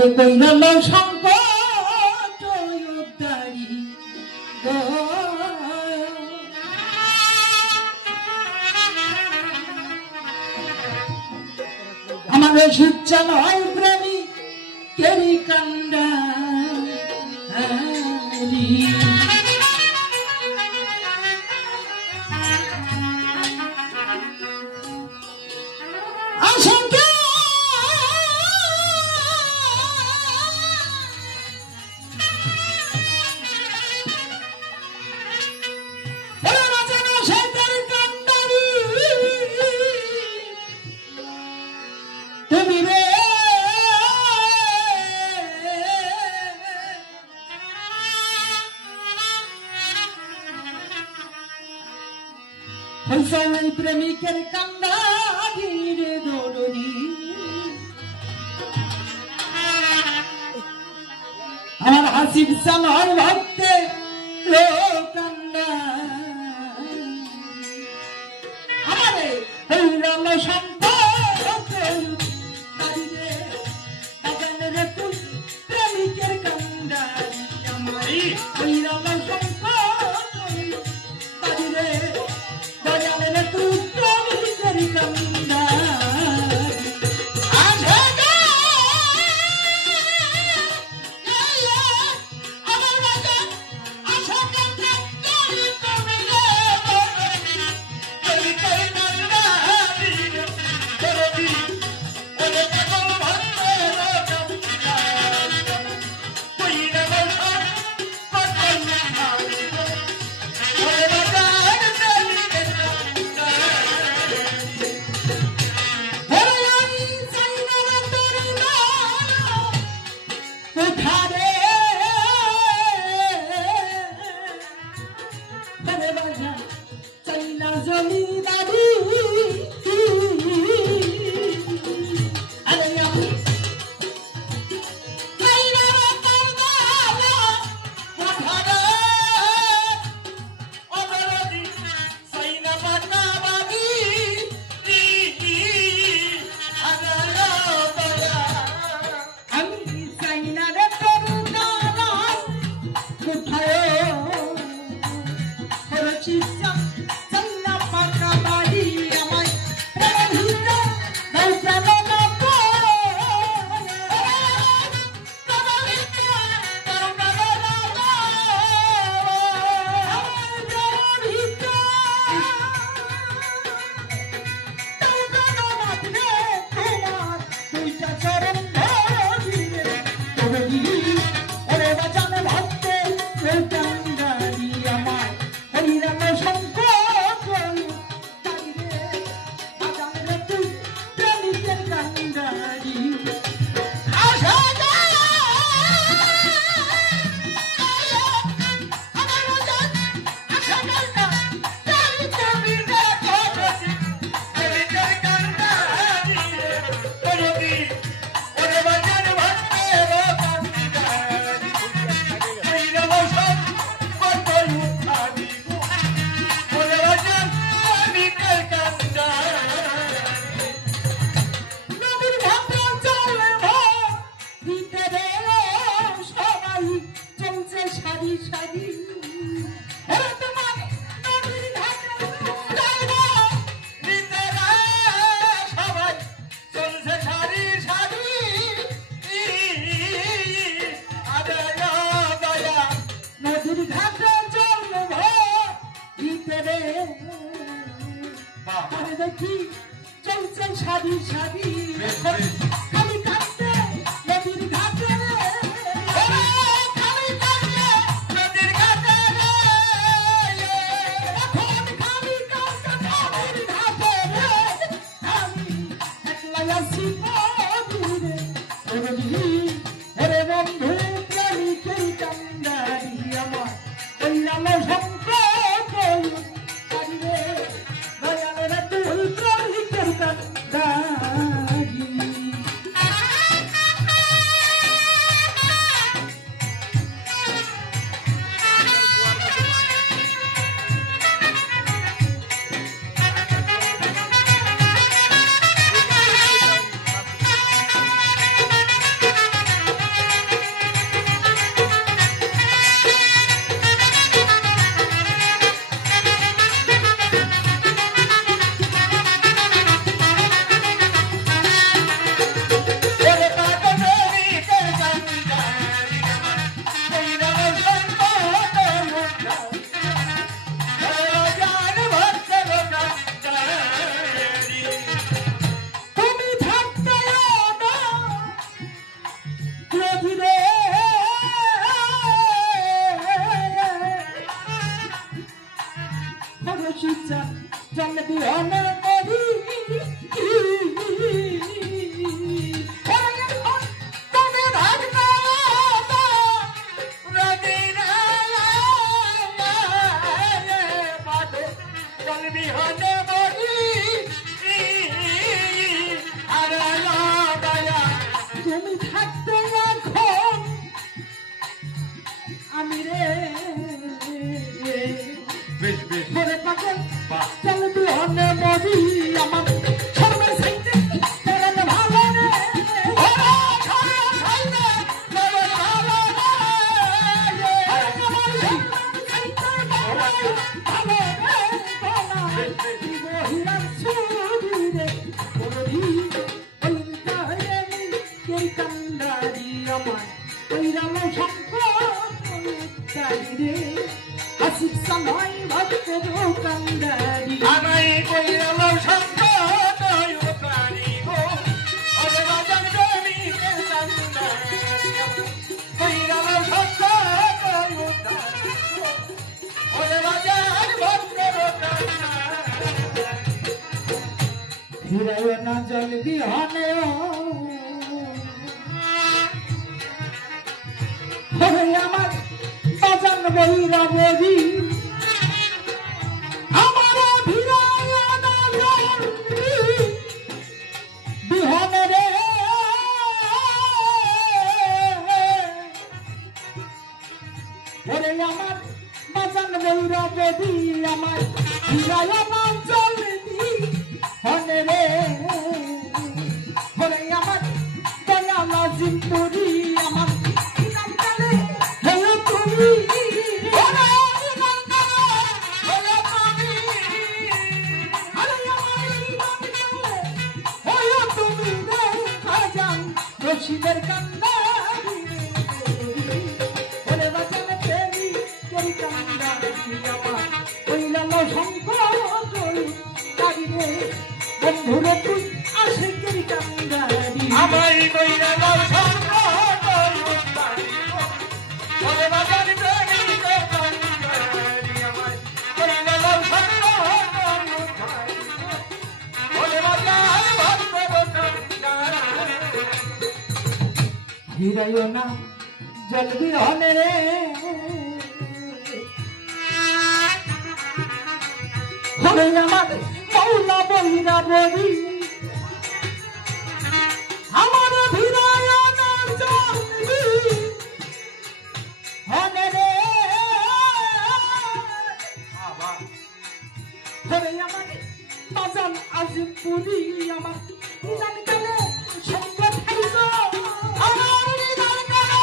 আমারে কইল সংকট উদ্ধারি গো আমারে শিক্ষা নয় প্রেমী কেরি কান্দা প্রেমিকের কান্দা ধীরে দৌড়ি আমার হাসির সামর ভক্তে কান্দা আমারে হইরাম সম্পদ প্রেমিকের কান্দা আমারে হইরাম দেখি চলছে সারি সারি খালি কাঁদতে নদীর ঘাটে খালি কাঁদতে নদীর ঘাটে এখন খালি কাঁদতে নদীর ঘাটে আমি একলা আছি নদীরে ওরে বন্ধু প্রেমিকের কান্দারি আমার ওই নামে সম্পর্ক সুচান জল বিহনে মরি তুমি ভাগনা জল বিহনে মরি তুমি থাকতে এখন আমি রে বেশ বেশ মরে পাগল বাহ। চল বিহনে মরি আমার সর্বে সাইতে তেরেন ভালো রে ওরা সর্বে সাইতে তেরেন ভালো রে আমার সাইতে ভালো রে বলা মহিলার ছবি রে ওরি ওইটা রে কে কান্দারি আমার ওইরাম সম্পদ রে হাসিক সানাই ভক্ত কান্দারি আমায় কইরালো সম্পদ প্রাণী গো ওরে বাজান প্রেমী কইরালো সম্পদ ওরে বাজান ভক্ত ফিরায় না জল বিহনে ওরে আমার বাজান বইরা বলি আমার ফিরায় না জল বিহনে রে ওরে আমার বাজান বইরা বলি আমার ফিরায় না জল বিহনে রে ওরে আমার দয়া নাজিমপুরি আমার ইনামকালে হলো তুমি ওরে ইনামকালে হলো তুমি আরে আমার ইনামকালে হলো তুমি রে ভাজান রশিদের কান্দারি ওরে বাজান প্রেমী করি কান্দারি আমার ওইলাম সংকট কারি রে বন্ধুরে তুই আসে করি কান্দারি আমায় কইরালো সম্পদ প্রাণী গো ওরে বাজান প্রেমী আমায় কইরালো সম্পদ ওরে বাজান ভক্ত হিরাইও না জল বিহনে রে হরে আমার মৌলা বহিরা বলি আমার ভিরায় না জল বিহনে রে হরে আমার বাজান আজিমপুরি আমার নিদান কালে সঙ্গ থাইক আমার নিদান কালে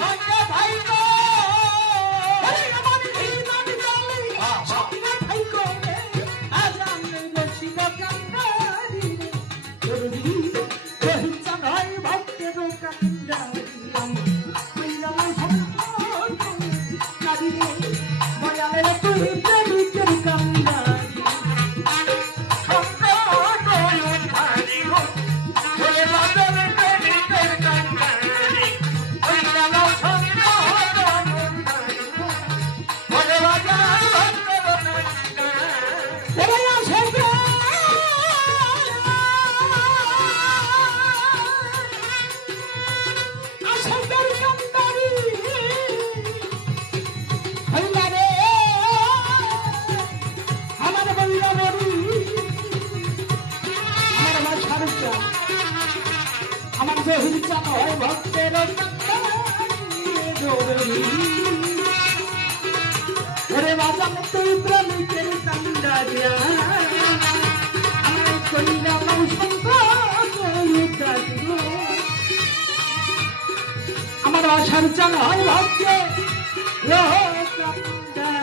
সঙ্গ থাইক হরে আমার নিদান কালে সঙ্গ থাইক রে আজান রশিদ কান্দারি রে রহিত চাঁদাই ভক্তের কান্দারি কইলাম সম্পদ কারি রে বয়ালের তুই প্রেমিকের কান্দারি এরাই আসে গে আসে তোর কান্দারি হইলা রে আমার বইরা বড়ি আমার ভাই শাহরুখ খান আমার জহির চান হয় ভক্তের ওরে বাজান তুই প্রেমিকের কান্দারিয়া আমি কইলাম সম্পদ আমার আশার চান হয় ভক্তের কান্দারি